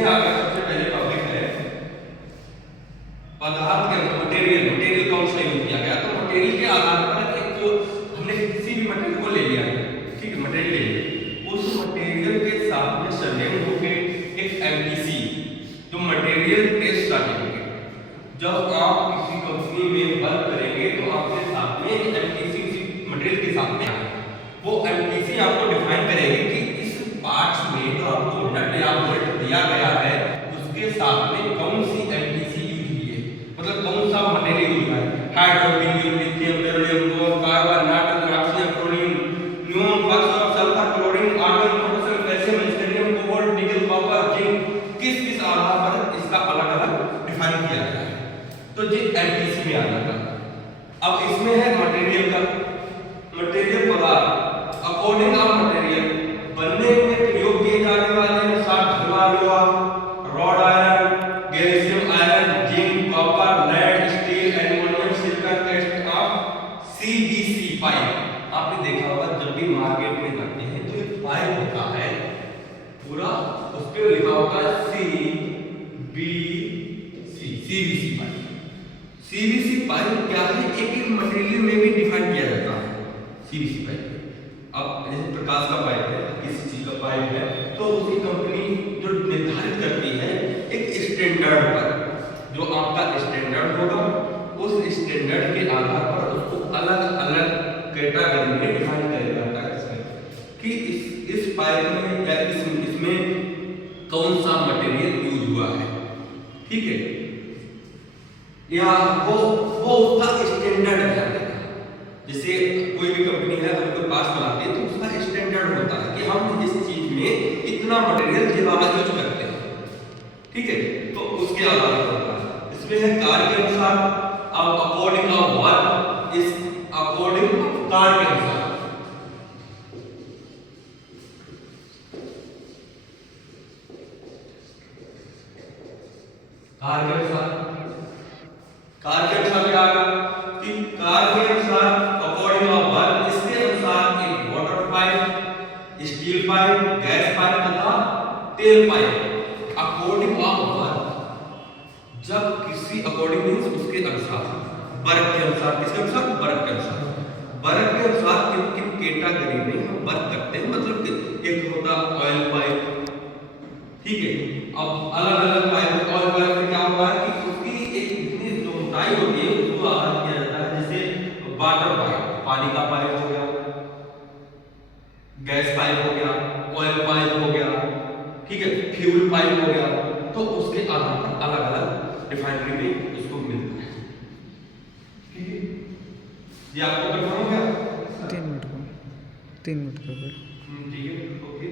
इसमें आगे सबसे पहले टॉपिक है पदार्थ के मटेरियल। मटेरियल कौन सा यूज किया गया, तो मटेरियल के आधार पर एक जो हमने किसी भी मटेरियल को ले लिया है, ठीक है, मटेरियल ले लिया, उस मटेरियल के साथ में सरनेम होके एक एमटीसी जो मटेरियल टेस्ट सर्टिफिकेट, जब आप किसी कंपनी में वर्क करेंगे तो आपके साथ में एमटीसी मटेरियल के साथ में वो एमटीसी आपको डिफाइन करेगी कि इस पार्ट्स में जो आपको नट या बोल्ट दिया गया है उसके साथ में कौन सी एमटीसी यूज हुई है, मतलब कौन सा मटेरियल यूज है, hydrogen, lithium, beryllium, boron, carbon, nitrogen, oxygen, chlorine, neon, phosphorus, sulphur, chlorine, argon, potassium, calcium, स्टेरियम, कोबाल्ट, निकल, कॉपर, जिंक, किस किस आधार पर इसका अलग अलग डिफाइन किया गया है। तो ये एमटीसी में आ जाता। अब इसमें है मटेरियल का, मटेरियल पदार्थ अकॉर्डिंग ऑफ मटेरियल बनने में प्रयोग किए जाने वाले अनुसार धनवा लोहा, रॉड आयरन, गैलिशियम iron, zinc, copper, lead, steel, aluminium, silicon, test of CBC pipe. आपने देखा होगा जब भी मार्केट में जाते हैं तो एक पाइप होता है पूरा, उस पे लिखा होगा सीबीसी पाइप। सीबीसी पाइप क्या है, एक एक मटेरियल में भी डिफाइन किया जाता है सीबीसी पाइप। अब जैसे प्रकाश का पाइप है, किसी चीज का पाइप है, तो उसकी कंपनी जो निर्धारित करती है एक स्टैंडर्ड पर, जो आपका स्टैंडर्ड होगा उस स्टैंडर्ड के आधार पर उसको अलग अलग कैटेगरी में डिफाइन किया जाता है कि इस पाइप में या इसमें कौन सा मटेरियल यूज हुआ है, ठीक है, या वो उसका स्टैंडर्ड है। जैसे कोई भी कंपनी है उनको पास बनाती है तो उसका स्टैंडर्ड होता है कि हम इस चीज में इतना मटेरियल ये वाला यूज करते हैं, ठीक है, तो उसके आधार पर होता है। इसमें है कार्य के अनुसार, अब अकॉर्डिंग ऑफ वर्क, इस अकॉर्डिंग कार्य के अनुसार, कार्य के अनुसार, कार्य के अनुसार क्या आएगा कि कार्य के अनुसार अकॉर्डिंग ऑफ वर्क, इसके अनुसार एक water pipe, steel pipe, gas pipe तथा तेल पाइप अकॉर्डिंग ऑफ वर्क। जब किसी अकॉर्डिंग मींस उसके अनुसार, वर्क के अनुसार, किसके अनुसार, वर्क के अनुसार, वर्क के अनुसार किन किन कैटेगरी में हम वर्क करते हैं, मतलब एक होता ऑयल पाइप, ठीक है, अब अलग अलग पाइप, ऑयल पाइप में क्या होता है कि उसकी एक इतनी जो मोटाई होती है उसको आधार किया जाता है। जैसे वाटर पाइप, पानी का पाइप हो गया, गैस पाइप हो गया, ऑयल पाइप हो गया, ठीक है, फ्यूल पाइप हो गया, तो उसके आधार पर अलग अलग रिफाइनरी में उसको मिलता है, ठीक है। ये आपको कंफर्म हो गया? 3 मिनट का, 3 मिनट का, ठीक है, ओके।